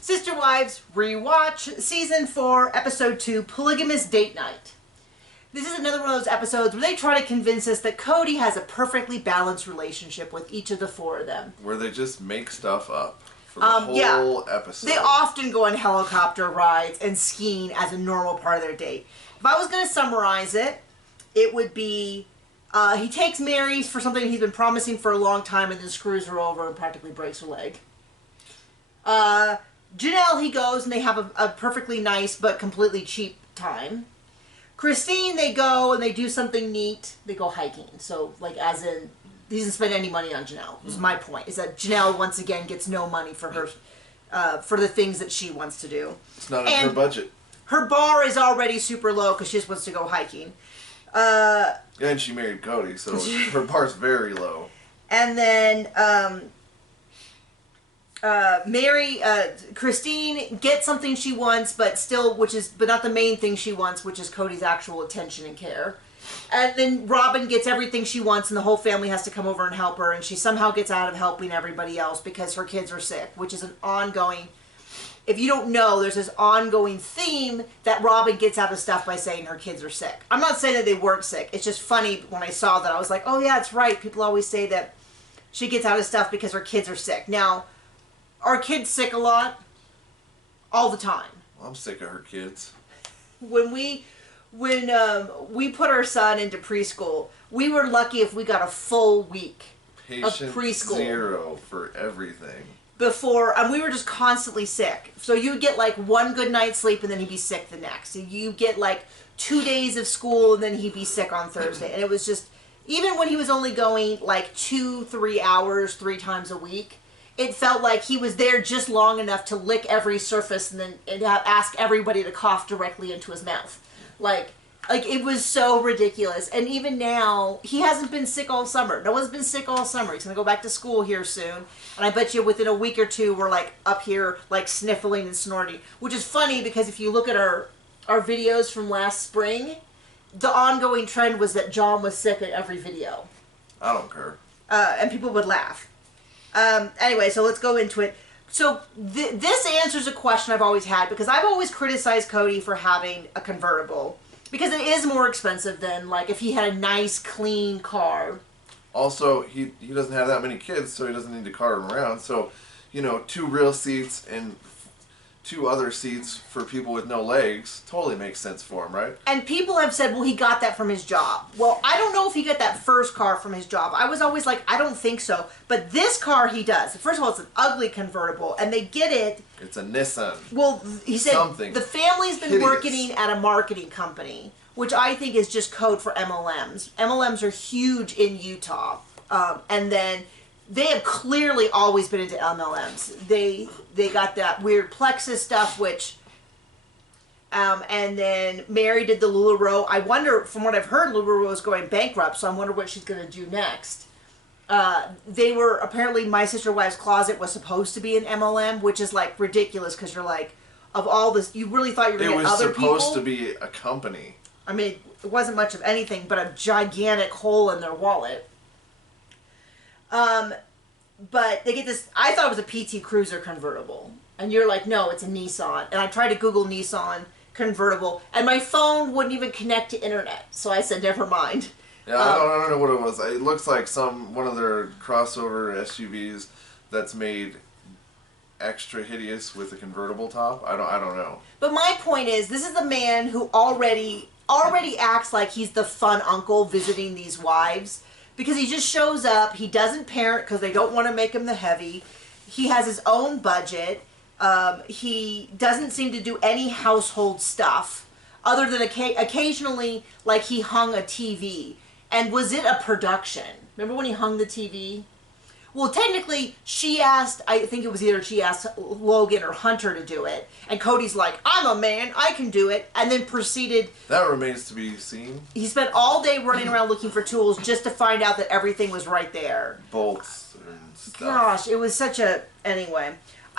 Sister Wives Rewatch, Season 4, Episode 2, Polygamist Date Night. This is another one of those episodes where they try to convince us that Cody has a perfectly balanced relationship with each of the four of them. Where they just make stuff up for the whole episode. They often go on helicopter rides and skiing as a normal part of their date. If I was going to summarize it, it would be he takes Meri for something he's been promising for a long time and then screws her over and practically breaks her leg. Janelle, he goes and they have a perfectly nice but completely cheap time. Christine, they go and they do something neat. They go hiking. So, like, as in, he doesn't spend any money on Janelle. Is my point. Is that Janelle, once again, gets no money for her, for the things that she wants to do. It's not in her budget. Her bar is already super low because she just wants to go hiking. And she married Cody, so her bar's very low. And then, Meri, Christine gets something she wants, but not the main thing she wants, which is Cody's actual attention and care. And then Robyn gets everything she wants, and the whole family has to come over and help her, and she somehow gets out of helping everybody else because her kids are sick, which is an ongoing, if you don't know, there's this ongoing theme that Robyn gets out of stuff by saying her kids are sick. I'm not saying that they weren't sick. It's just funny when I saw that. I was like, oh yeah, it's right. People always say that she gets out of stuff because her kids are sick. Now, are kids sick a lot? All the time. Well, I'm sick of her kids. When we put our son into preschool, we were lucky if we got a full week of preschool. Zero for everything. Before, and we were just constantly sick. So you would get like one good night's sleep and then he'd be sick the next. You get like 2 days of school and then he'd be sick on Thursday. And it was just, even when he was only going like 2-3 hours 3 times a week, it felt like he was there just long enough to lick every surface and then ask everybody to cough directly into his mouth. Like it was so ridiculous. And even now, he hasn't been sick all summer. No one's been sick all summer. He's going to go back to school here soon. And I bet you within a week or two, we're like up here like sniffling and snorting. Which is funny because if you look at our videos from last spring, the ongoing trend was that John was sick at every video. I don't care. And people would laugh. Anyway, so let's go into it. So this answers a question I've always had because I've always criticized Cody for having a convertible because it is more expensive than like if he had a nice clean car. Also, he doesn't have that many kids, so he doesn't need to cart them around. So, 2 real seats and 2 other seats for people with no legs totally makes sense for him, right? And people have said, well, he got that from his job. Well, I don't know if he got that first car from his job. I was always like, I don't think so. But this car he does. First of all, it's an ugly convertible, and they get it. It's a Nissan. Well, he said something the family's been hideous. working at a marketing company, which I think is just code for MLMs. MLMs are huge in Utah. And then they have clearly always been into MLMs. They got that weird plexus stuff, which, and then Meri did the LuLaRoe. I wonder, from what I've heard, LuLaRoe is going bankrupt, so I wonder what she's going to do next. They were, apparently, My Sister Wives Closet was supposed to be an MLM, which is, like, ridiculous, because you're like, of all this, you really thought you were going to get other people? It was supposed to be a company. I mean, it wasn't much of anything, but a gigantic hole in their wallet. But they get this, I thought it was a PT Cruiser convertible. And you're like, no, it's a Nissan. And I tried to Google Nissan convertible, and my phone wouldn't even connect to internet. So I said, never mind. Yeah, I don't know what it was. It looks like one of their crossover SUVs that's made extra hideous with a convertible top. I don't know. But my point is, this is the man who already acts like he's the fun uncle visiting these wives. Because he just shows up, he doesn't parent because they don't want to make him the heavy. He has his own budget. He doesn't seem to do any household stuff other than occasionally, like he hung a TV. And was it a production? Remember when he hung the TV? Well, technically, I think it was either she asked Logan or Hunter to do it. And Cody's like, I'm a man, I can do it. And then proceeded. That remains to be seen. He spent all day running around looking for tools just to find out that everything was right there. Bolts and stuff. Gosh, it was such a... Anyway.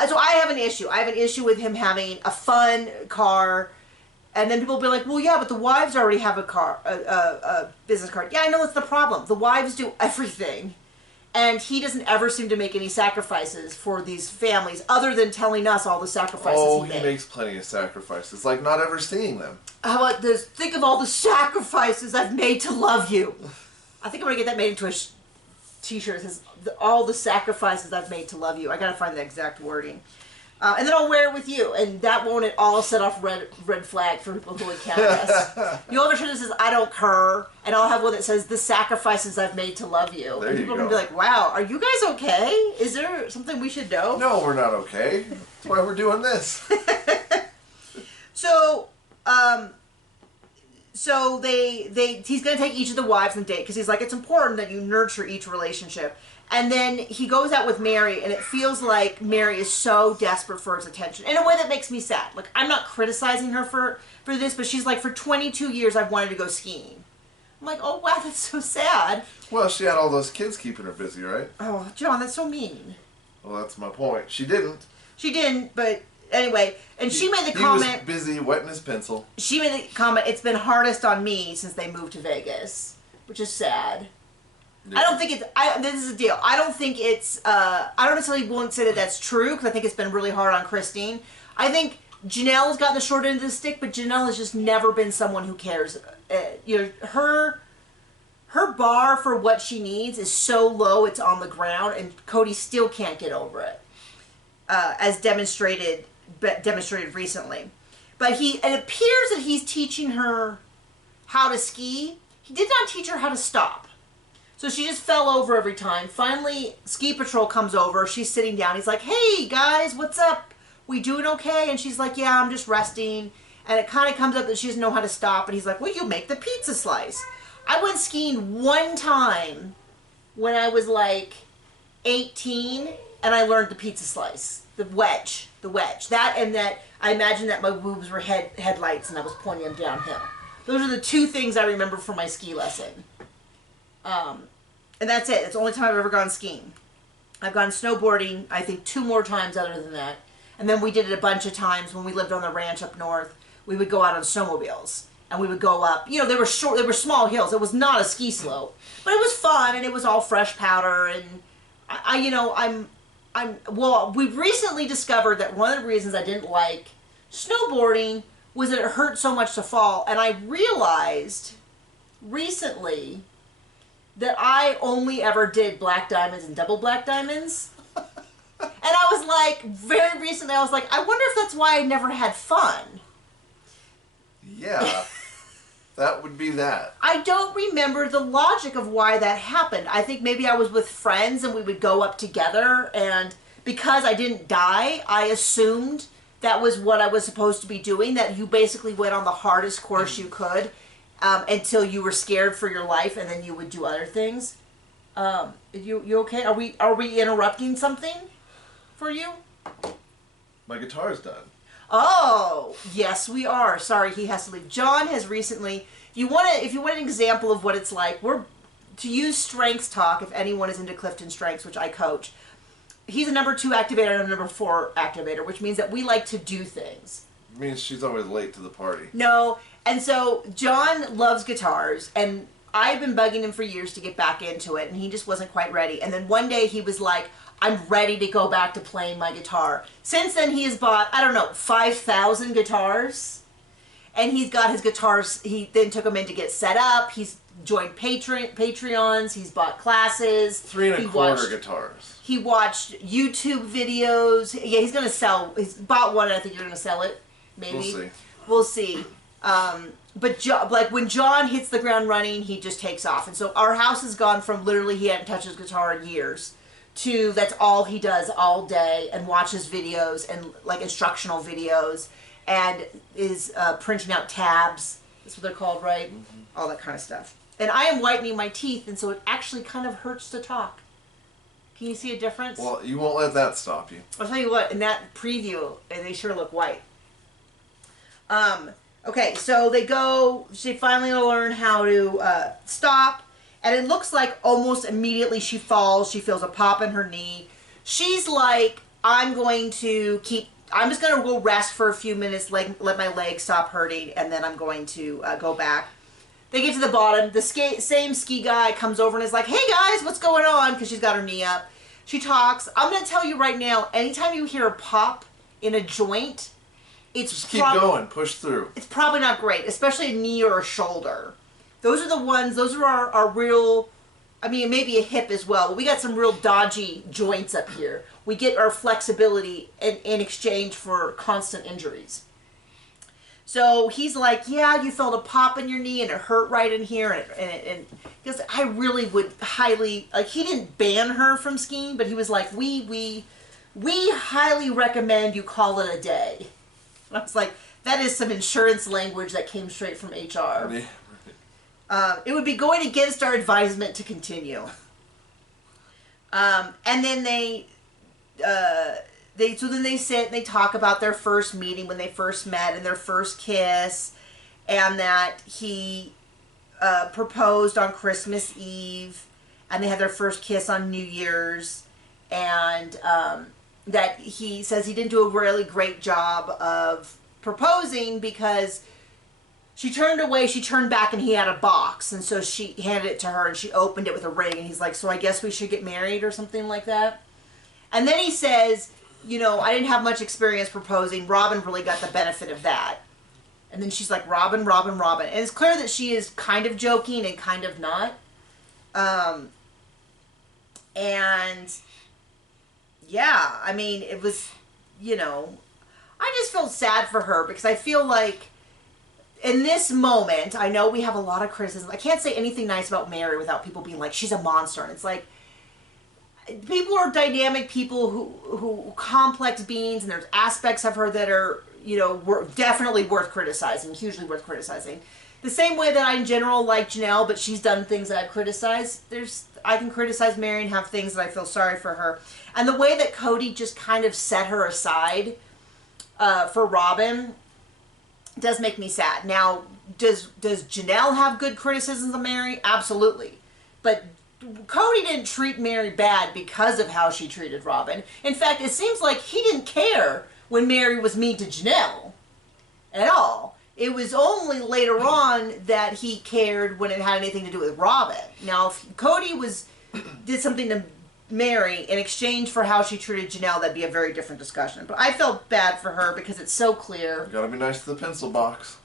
So I have an issue. I have an issue with him having a fun car. And then people will be like, well, yeah, but the wives already have a business card. Yeah, I know that's the problem. The wives do everything. And he doesn't ever seem to make any sacrifices for these families, other than telling us all the sacrifices he made. Makes plenty of sacrifices, like not ever seeing them. How about this? Think of all the sacrifices I've made to love you. I think I'm gonna get that made into a t-shirt. It says, all the sacrifices I've made to love you. I gotta find the exact wording. And then I'll wear it with you, and that won't at all set off red flag for people who encounter us. You'll have a shirt that says, I don't care, and I'll have one that says, the sacrifices I've made to love you. There and you people go. are going to be like, wow, are you guys okay? Is there something we should know? No, we're not okay. That's why we're doing this. So, he's going to take each of the wives on a date, because he's like, it's important that you nurture each relationship. And then he goes out with Meri, and it feels like Meri is so desperate for his attention in a way that makes me sad. Like, I'm not criticizing her for this, but she's like, for 22 years I've wanted to go skiing. I'm like, oh wow, that's so sad. Well, she had all those kids keeping her busy, right? Oh, John, that's so mean. Well, that's my point. She didn't. She didn't, but anyway, and she made the comment. He was busy wetting his pencil. She made the comment, it's been hardest on me since they moved to Vegas, which is sad. Yeah. I don't think it's, this is the deal. I don't think it's, I don't necessarily won't say that that's true, because I think it's been really hard on Christine. I think Janelle's gotten the short end of the stick, but Janelle has just never been someone who cares. Her bar for what she needs is so low it's on the ground, and Cody still can't get over it, as demonstrated recently. But it appears that he's teaching her how to ski. He did not teach her how to stop. So she just fell over every time. Finally, ski patrol comes over. She's sitting down. He's like, hey, guys, what's up? We doing okay? And she's like, yeah, I'm just resting. And it kind of comes up that she doesn't know how to stop. And he's like, well, you make the pizza slice. I went skiing one time when I was like 18, and I learned the pizza slice. The wedge. That, and that I imagine that my boobs were headlights and I was pointing them downhill. Those are the two things I remember from my ski lesson. And that's it. It's the only time I've ever gone skiing. I've gone snowboarding, I think, 2 more times other than that. And then we did it a bunch of times when we lived on the ranch up north. We would go out on snowmobiles. And we would go up. You know, they were small hills. It was not a ski slope. But it was fun, and it was all fresh powder. And, well, we've recently discovered that one of the reasons I didn't like snowboarding was that it hurt so much to fall. And I realized recently that I only ever did black diamonds and double black diamonds. And I was like, very recently, I was like, I wonder if that's why I never had fun. Yeah, that would be that. I don't remember the logic of why that happened. I think maybe I was with friends and we would go up together, and because I didn't die, I assumed that was what I was supposed to be doing, that you basically went on the hardest course you could. Until you were scared for your life, and then you would do other things. You okay? Are we interrupting something for you? My guitar's done. Oh, yes, we are. Sorry, he has to leave. John has recently. If you want an example of what it's like, to use Strengths Talk. If anyone is into Clifton Strengths, which I coach, he's a number 2 activator and a number 4 activator, which means that we like to do things. It means she's always late to the party. No. And so John loves guitars, and I've been bugging him for years to get back into it, and he just wasn't quite ready. And then one day he was like, I'm ready to go back to playing my guitar. Since then he has bought, 5,000 guitars, and he's got his guitars, he then took them in to get set up, he's joined Patreons, he's bought classes. 3 1/4 guitars. He watched YouTube videos. Yeah, he's bought one, and I think you're going to sell it, maybe. We'll see. But when John hits the ground running, he just takes off. And so our house has gone from literally he hadn't touched his guitar in years to that's all he does all day, and watches videos and like instructional videos, and is printing out tabs. That's what they're called, right? Mm-hmm. All that kind of stuff. And I am whitening my teeth, and so it actually kind of hurts to talk. Can you see a difference? Well, you won't let that stop you. I'll tell you what, in that preview, they sure look white. Okay, so she finally learn how to stop, and it looks like almost immediately she falls. She feels a pop in her knee. She's like, I'm just going to go rest for a few minutes, let my legs stop hurting, and then I'm going to go back. They get to the bottom. The same ski guy comes over and is like, hey guys, what's going on? Because she's got her knee up. She talks. I'm going to tell you right now, anytime you hear a pop in a joint, it's just keep going. Push through. It's probably not great, especially a knee or a shoulder. Those are the ones, those are our real, I mean, maybe a hip as well, but we got some real dodgy joints up here. We get our flexibility in exchange for constant injuries. So he's like, yeah, you felt a pop in your knee and it hurt right in here. And because I really would highly, like, he didn't ban her from skiing, but he was like, we highly recommend you call it a day. And I was like, that is some insurance language that came straight from HR. Yeah. It would be going against our advisement to continue. And then they sit and they talk about their first meeting when they first met and their first kiss, and that he proposed on Christmas Eve, and they had their first kiss on New Year's, and that he says he didn't do a really great job of proposing because she turned away, she turned back, and he had a box, and so she handed it to her and she opened it with a ring, and he's like, so I guess we should get married or something like that. And then he says, you know, I didn't have much experience proposing. Robyn really got the benefit of that. And then she's like, Robyn, Robyn, Robyn. And it's clear that she is kind of joking and kind of not. And yeah, I mean, it was, you know, I just felt sad for her because I feel like in this moment, I know we have a lot of criticism. I can't say anything nice about Meri without people being like, she's a monster. And it's like, people are dynamic people who complex beings, and there's aspects of her that are, you know, definitely worth criticizing, hugely worth criticizing. The same way that I in general like Janelle, but she's done things that I've criticized. I can criticize Meri and have things that I feel sorry for her. And the way that Cody just kind of set her aside for Robyn does make me sad. Now, does Janelle have good criticisms of Meri? Absolutely. But Cody didn't treat Meri bad because of how she treated Robyn. In fact, it seems like he didn't care when Meri was mean to Janelle at all. It was only later on that he cared when it had anything to do with Robyn. Now, if Cody did something to Meri in exchange for how she treated Janelle, that'd be a very different discussion. But I felt bad for her because it's so clear. You gotta be nice to the pencil box.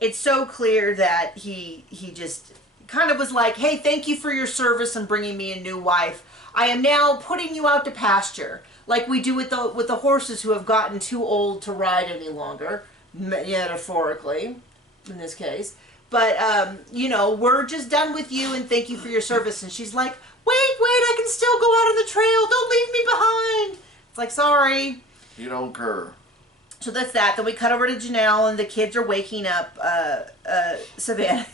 It's so clear that he just kind of was like, hey, thank you for your service and bringing me a new wife. I am now putting you out to pasture, like we do with the horses who have gotten too old to ride any longer, metaphorically, in this case. But, you know, we're just done with you and thank you for your service. And she's like, wait, I can still go out on the trail. Don't leave me behind. It's like, sorry. You don't care. So that's that. Then we cut over to Janelle and the kids are waking up. Savannah,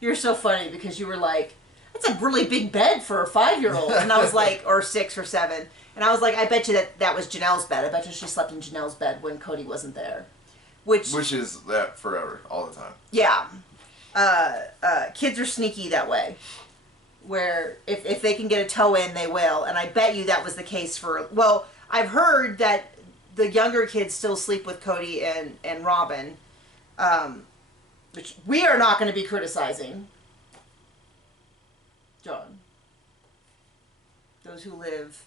you're so funny because you were like, that's a really big bed for a 5-year-old. And I was like, or 6 or 7. And I was like, I bet you that was Janelle's bed. I bet you she slept in Janelle's bed when Cody wasn't there. Which is that forever, all the time. Yeah. Kids are sneaky that way. Where if they can get a toe in, they will. And I bet you that was the case for, well, I've heard that the younger kids still sleep with Cody and Robyn. Which we are not going to be criticizing. John. Those who live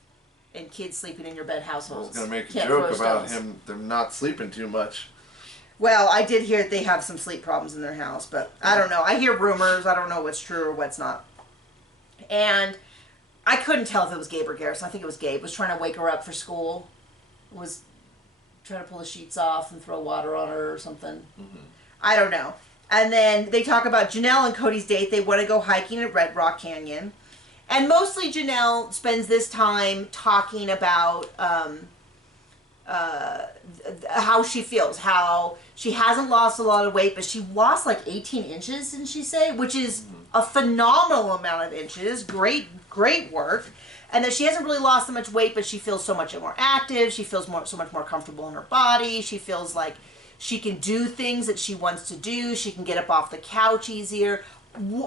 in kids sleeping in your bed households. I was going to make a joke about them not sleeping too much. Well, I did hear they have some sleep problems in their house, but I don't know. I hear rumors. I don't know what's true or what's not. And I couldn't tell if it was Gabe or Garrison. I think it was Gabe. Was trying to wake her up for school. Was trying to pull the sheets off and throw water on her or something. Mm-hmm. I don't know. And then they talk about Janelle and Cody's date. They want to go hiking at Red Rock Canyon. And mostly Janelle spends this time talking about how she feels, how she hasn't lost a lot of weight, but she lost like 18 inches, didn't she say? Which is a phenomenal amount of inches. Great work. And that she hasn't really lost that much weight, but she feels so much more active. She feels so much more comfortable in her body. She feels like she can do things that she wants to do. She can get up off the couch easier.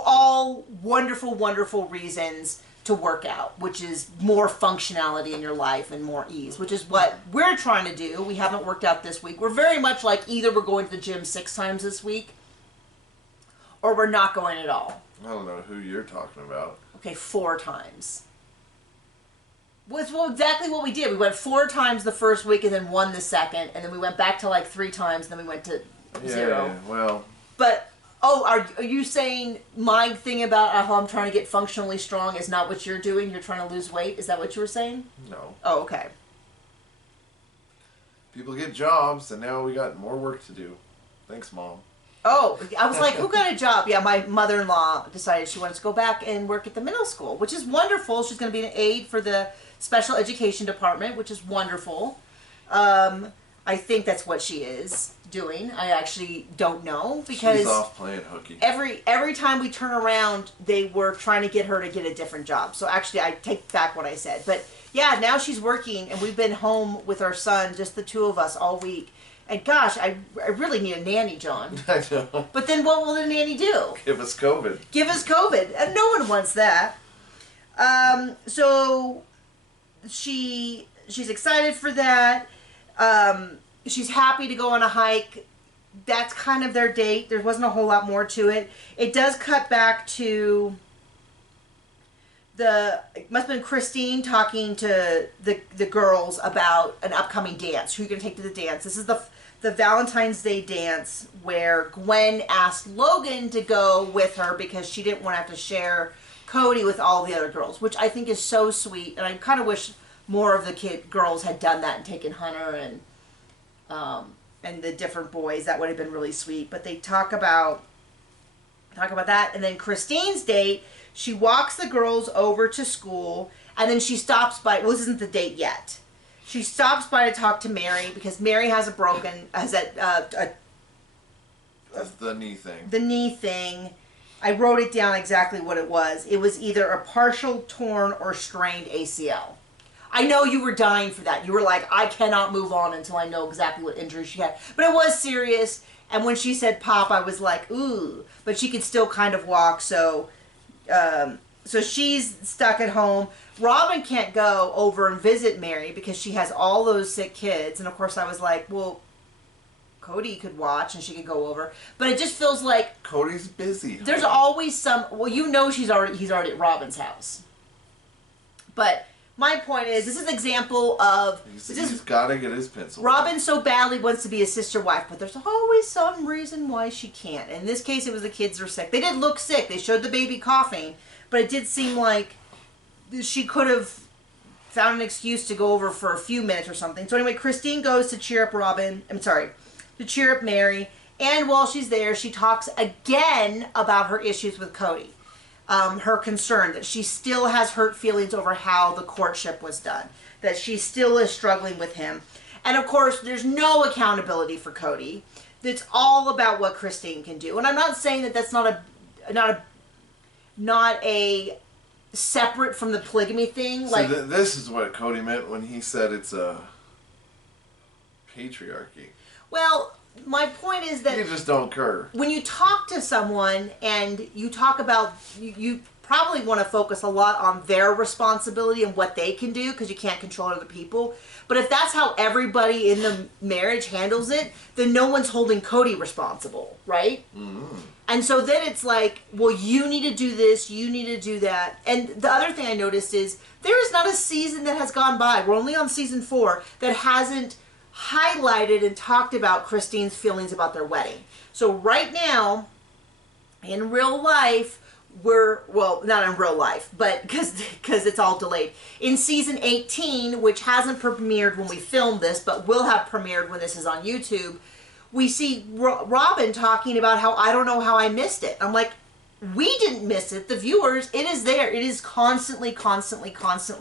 All wonderful, wonderful reasons to work out, which is more functionality in your life and more ease, which is what we're trying to do. We haven't worked out this week. We're very much like either we're going to the gym 6 times this week or we're not going at all. I don't know who you're talking about. Okay, 4 times. Well, exactly what we did. We went 4 times the first week and then 1 the second, and then we went back to like 3 times, and then we went to 0. Yeah, well. But, are you saying my thing about how I'm trying to get functionally strong is not what you're doing? You're trying to lose weight? Is that what you were saying? No. Oh, okay. People get jobs, and now we got more work to do. Thanks, Mom. Oh, I was like, who got a job? Yeah, my mother-in-law decided she wanted to go back and work at the middle school, which is wonderful. She's going to be an aide for the special education department, which is wonderful. I think that's what she is doing. I actually don't know because she's off playing hooky. Every time we turn around, they were trying to get her to get a different job. So actually, I take back what I said. But yeah, now she's working, and we've been home with our son, just the 2 of us, all week. And gosh, I really need a nanny, John. I know. But then what will the nanny do? Give us COVID. Give us COVID. And no one wants that. So she's excited for that. She's happy to go on a hike. That's kind of their date. There wasn't a whole lot more to it. It does cut back to it must have been Christine talking to the girls about an upcoming dance. Who are you going to take to the dance? This is the Valentine's Day dance where Gwen asked Logan to go with her because she didn't want to have to share Cody with all the other girls, which I think is so sweet. And I kind of wish more of the girls had done that and taken Hunter and the different boys. That would have been really sweet. But they talk about that, and then Christine's date. She walks the girls over to school, and then she stops by. Well, this isn't the date yet. She stops by to talk to Meri because Meri has That's the knee thing. The knee thing. I wrote it down exactly what it was. It was either a partial torn or strained ACL. I know you were dying for that. You were like, I cannot move on until I know exactly what injury she had. But it was serious, and when she said pop, I was like, ooh. But she could still kind of walk, so she's stuck at home. Robyn can't go over and visit Meri because she has all those sick kids. And of course I was like, well, Cody could watch and she could go over. But it just feels like Cody's busy. There's always some, he's already at Robyn's house. But my point is, this is an example of... He's got to get his pencil. Robyn so badly wants to be a sister wife, but there's always some reason why she can't. In this case, it was the kids were sick. They did look sick. They showed the baby coughing, but it did seem like she could have found an excuse to go over for a few minutes or something. So anyway, Christine goes to cheer up to cheer up Meri, and while she's there, she talks again about her issues with Cody. Her concern that she still has hurt feelings over how the courtship was done, that she still is struggling with him. And of course, there's no accountability for Cody. It's all about what Christine can do. And I'm not saying that that's not a separate from the polygamy thing. So this is what Cody meant when he said it's a patriarchy. Well, my point is that you just don't care. When you talk to someone and you talk about, you probably want to focus a lot on their responsibility and what they can do because you can't control other people. But if that's how everybody in the marriage handles it, then no one's holding Cody responsible, right? Mm-hmm. And so then it's like, well, you need to do this, you need to do that. And the other thing I noticed is there is not a season that has gone by, we're only on season 4, that hasn't highlighted and talked about Christine's feelings about their wedding. So right now, in real life, not in real life, but because it's all delayed. In season 18, which hasn't premiered when we filmed this, but will have premiered when this is on YouTube, we see Robyn talking about how, I don't know how I missed it. I'm like, we didn't miss it. The viewers, it is there. It is constantly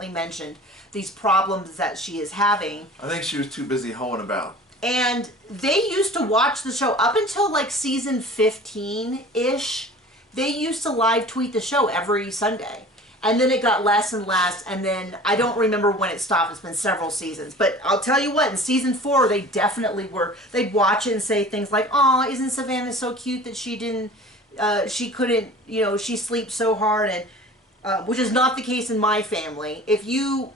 mentioned, these problems that she is having. I think she was too busy hoeing about. And they used to watch the show up until like season 15-ish. They used to live tweet the show every Sunday. And then it got less and less, and then I don't remember when it stopped. It's been several seasons. But I'll tell you what, in season 4, they definitely were. They'd watch it and say things like, "Aw, isn't Savannah so cute that she couldn't, she sleeps so hard," and which is not the case in my family. If you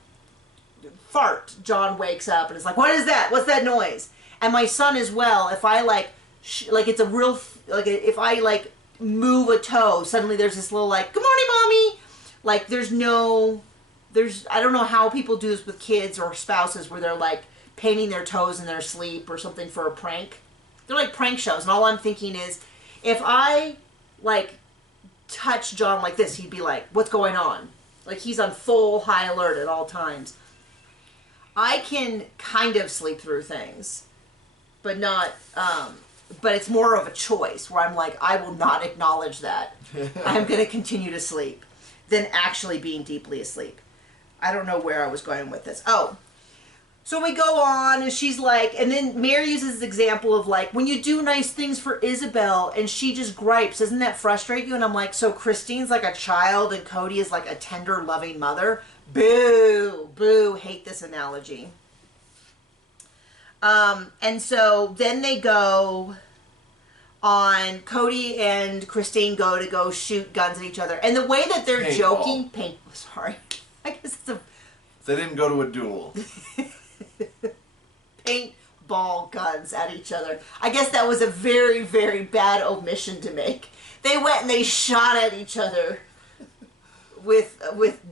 fart, John wakes up and is like, "What is that? What's that noise?" And my son as well. If I if I move a toe, suddenly there's this little like, good morning, mommy. Like I don't know how people do this with kids or spouses where they're like painting their toes in their sleep or something for a prank. They're like prank shows. And all I'm thinking is, if I like touch John like this, he'd be like, what's going on? Like he's on full high alert at all times. I can kind of sleep through things, but not, but it's more of a choice where I'm like, I will not acknowledge that. I'm going to continue to sleep than actually being deeply asleep. I don't know where I was going with this. Oh, so we go on and she's like, and then Meri uses this example of like, when you do nice things for Isabel and she just gripes, doesn't that frustrate you? And I'm like, so Christine's like a child and Cody is like a tender, loving mother? Boo, boo, hate this analogy. And so then they go on, Cody and Christine go shoot guns at each other. And the way that they're joking, sorry, I guess it's a... They didn't go to a duel. Paintball guns at each other. I guess that was a very, very bad omission to make. They went and they shot at each other with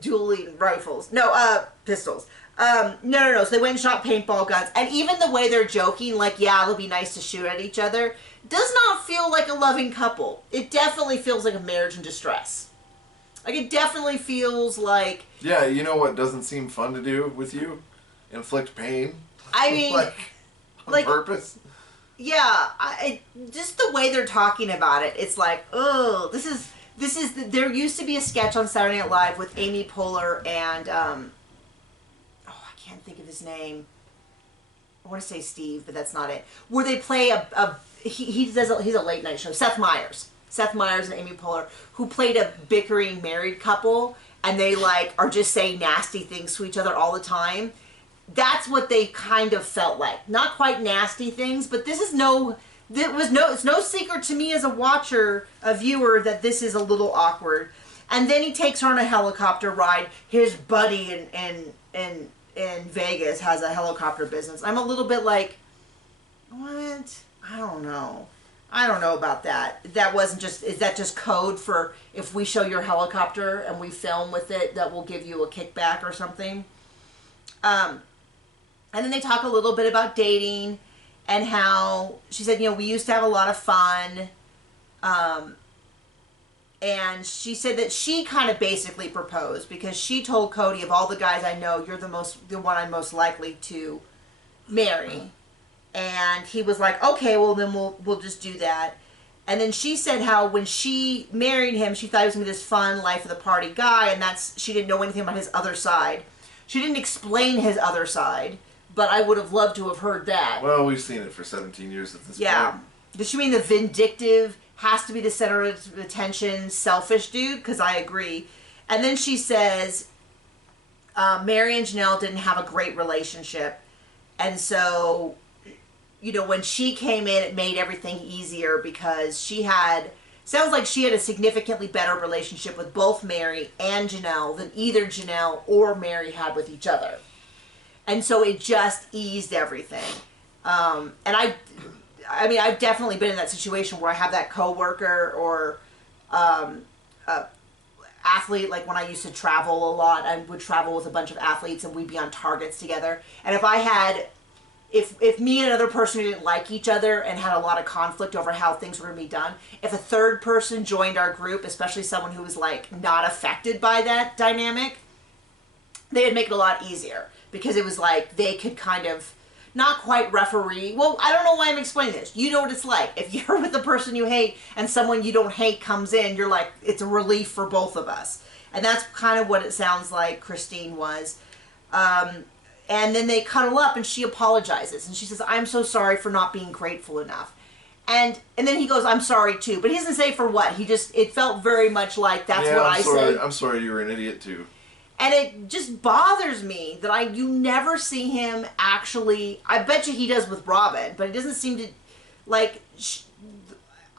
dueling rifles. No, pistols. No. So they went and shot paintball guns. And even the way they're joking, like, yeah, it'll be nice to shoot at each other, does not feel like a loving couple. It definitely feels like a marriage in distress. Like, it definitely feels like... Yeah, you know what doesn't seem fun to do with you? Inflict pain. I mean... on purpose? Yeah, just the way they're talking about it, it's like, oh, this is there used to be a sketch on Saturday Night Live with Amy Poehler and, I can't think of his name. I want to say Steve, but that's not it. Where they play he's a late night show, Seth Meyers and Amy Poehler, who played a bickering married couple, and they like are just saying nasty things to each other all the time. That's what they kind of felt like. Not quite nasty things, but it's no secret to me as a watcher, a viewer, that this is a little awkward. And then he takes her on a helicopter ride. His buddy in Vegas has a helicopter business. I'm a little bit like, what? I don't know about that. Is that just code for if we show your helicopter and we film with it, that will give you a kickback or something? And then they talk a little bit about dating and how she said, we used to have a lot of fun. And she said that she kind of basically proposed because she told Cody, of all the guys I know, you're the one I'm most likely to marry. And he was like, okay, well then we'll just do that. And then she said how when she married him, she thought he was going to be this fun, life of the party guy, and she didn't know anything about his other side. She didn't explain his other side, but I would have loved to have heard that. Well, we've seen it for 17 years at this point. Yeah. Does she mean the vindictive, has to be the center of attention, selfish dude? Because I agree. And then she says, Meri and Janelle didn't have a great relationship. And so, when she came in, it made everything easier because sounds like she had a significantly better relationship with both Meri and Janelle than either Janelle or Meri had with each other. And so it just eased everything. And I've definitely been in that situation where I have that coworker or athlete. Like when I used to travel a lot, I would travel with a bunch of athletes and we'd be on targets together. And if me and another person didn't like each other and had a lot of conflict over how things were going to be done, if a third person joined our group, especially someone who was like not affected by that dynamic, they'd make it a lot easier because it was like they could kind of not quite referee. Well, I don't know why I'm explaining this. You know what it's like. If you're with a person you hate and someone you don't hate comes in, you're like, it's a relief for both of us. And that's kind of what it sounds like Christine was. And then they cuddle up and she apologizes. And she says, I'm so sorry for not being grateful enough. And then he goes, I'm sorry too. But he doesn't say for what. It felt very much like that's what I say. I'm sorry you were an idiot too. And it just bothers me that you never see him actually. I bet you he does with Robyn, but it doesn't seem to, like,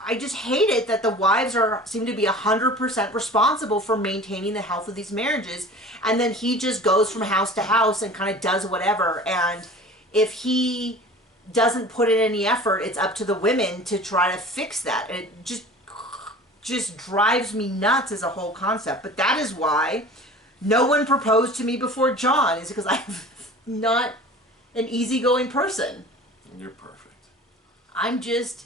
I just hate it that the wives seem to be 100% responsible for maintaining the health of these marriages, and then he just goes from house to house and kind of does whatever. And if he doesn't put in any effort, it's up to the women to try to fix that. And it just, just drives me nuts as a whole concept. But that is why no one proposed to me before John, is because I'm not an easygoing person. You're perfect. I'm just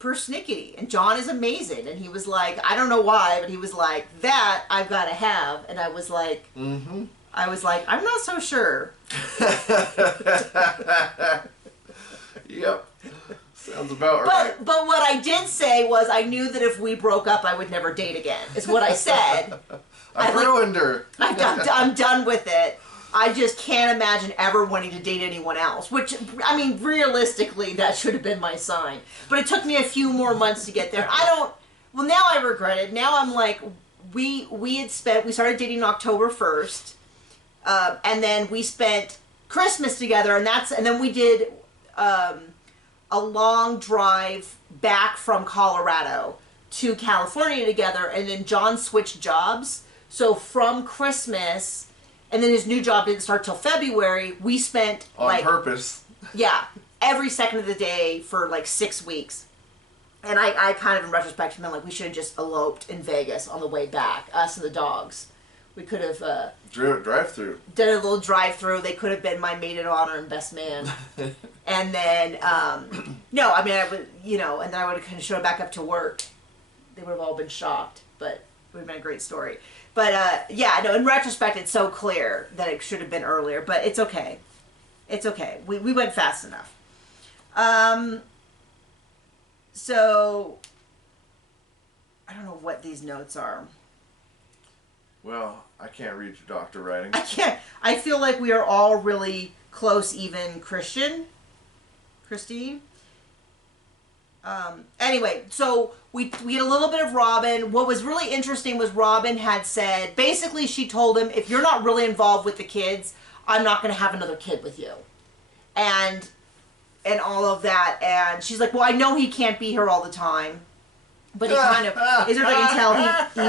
persnickety. And John is amazing. And he was like, I don't know why, but he was like, that I've got to have. And I was like, I'm not so sure. Yep. Sounds about right. But what I did say was I knew that if we broke up, I would never date again, is what I said. I ruined her. I'm done with it. I just can't imagine ever wanting to date anyone else, which, I mean, realistically, that should have been my sign. But it took me a few more months to get there. Well, now I regret it. Now I'm like, we started dating October 1st, and then we spent Christmas together, and then we did a long drive back from Colorado to California together, and then John switched jobs. So from Christmas, and then his new job didn't start till February, we spent on purpose. Yeah, every second of the day for like 6 weeks. And I kind of, in retrospect, meant like we should have just eloped in Vegas on the way back, us and the dogs. We could have drive-through. Did a little drive-through. They could have been my maid of honor and best man. And then, no, I mean, I would, and then I would have kind of showed back up to work. They would have all been shocked, but it would have been a great story. But, yeah, no, in retrospect, it's so clear that it should have been earlier, but it's okay. It's okay. We went fast enough. So, I don't know what these notes are. Well, I can't read your doctor writing. I can't. I feel like we are all really close, even Christine. Anyway, so we had a little bit of Robyn. What was really interesting was Robyn had said, basically she told him, if you're not really involved with the kids, I'm not going to have another kid with you. And all of that. And she's like, well, I know he can't be here all the time. But he kind of, as I can tell,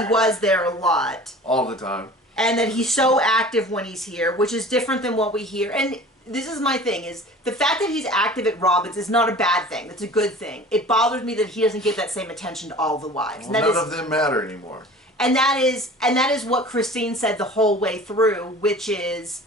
he was there a lot. All the time. And that he's so active when he's here, which is different than what we hear. And this is my thing, is the fact that he's active at Robyn's is not a bad thing. It's a good thing. It bothers me that he doesn't give that same attention to all the wives. Well, none of them matter anymore. And that is what Christine said the whole way through, which is,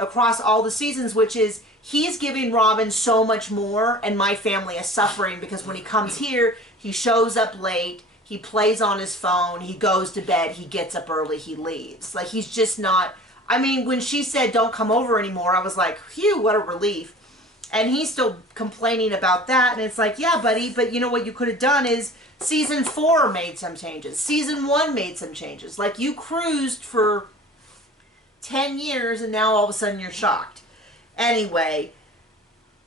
across all the seasons, which is, he's giving Robyn so much more, and my family is suffering because when he comes here, he shows up late, he plays on his phone, he goes to bed, he gets up early, he leaves. Like, he's just not... I mean, when she said, don't come over anymore, I was like, phew, what a relief. And he's still complaining about that, and it's like, yeah, buddy, but you know what you could have done is season 4 made some changes. Season 1 made some changes. Like, you cruised for 10 years, and now all of a sudden you're shocked. Anyway,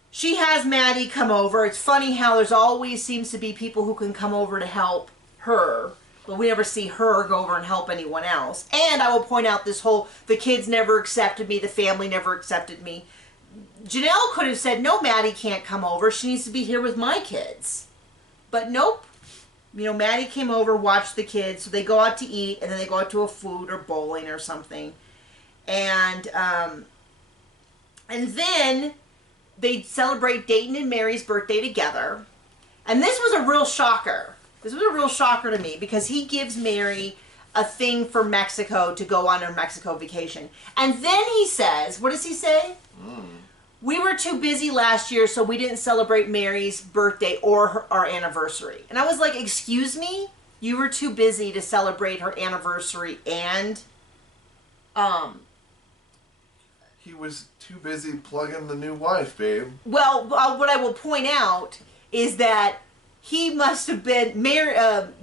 she has Maddie come over. It's funny how there's always seems to be people who can come over to help her, but we never see her go over and help anyone else. And I will point out the kids never accepted me, the family never accepted me. Janelle could have said, no, Maddie can't come over. She needs to be here with my kids. But nope. Maddie came over, watched the kids, so they go out to eat, and then they go out to a food or bowling or something. And then they celebrate Dayton and Meri's birthday together. And this was a real shocker. This was a real shocker to me because he gives Meri a thing for Mexico to go on her Mexico vacation. And then he says, what does he say? We were too busy last year, so we didn't celebrate Meri's birthday or our anniversary. And I was like, excuse me? You were too busy to celebrate her anniversary and... He was too busy plugging the new wife, babe. Well, what I will point out is that he must have been...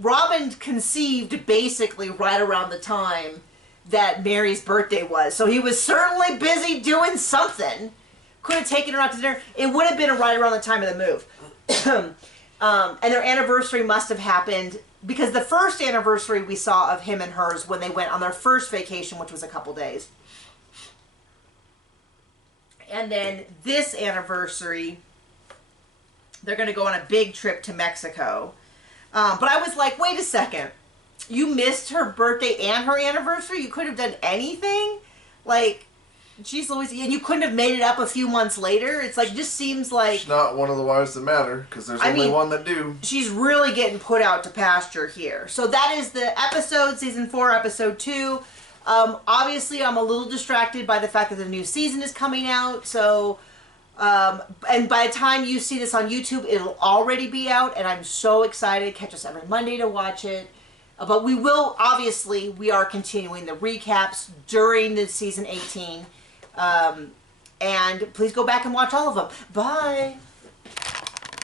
Robyn conceived basically right around the time that Meri's birthday was. So he was certainly busy doing something. Could have taken her out to dinner. It would have been right around the time of the move. And their anniversary must have happened... Because the first anniversary we saw of him and hers when they went on their first vacation, which was a couple days. And then this anniversary, they're going to go on a big trip to Mexico. But I was like, wait a second. You missed her birthday and her anniversary? You could have done anything? Like, Jeez Louise, and you couldn't have made it up a few months later? It's like, just seems like... She's not one of the wives that matter, because there's only one that do. She's really getting put out to pasture here. So that is the episode, season 4, episode 2. Obviously, I'm a little distracted by the fact that the new season is coming out, so... and by the time you see this on YouTube, it'll already be out, and I'm so excited. Catch us every Monday to watch it. But we will, obviously, we are continuing the recaps during the season 18. And please go back and watch all of them. Bye!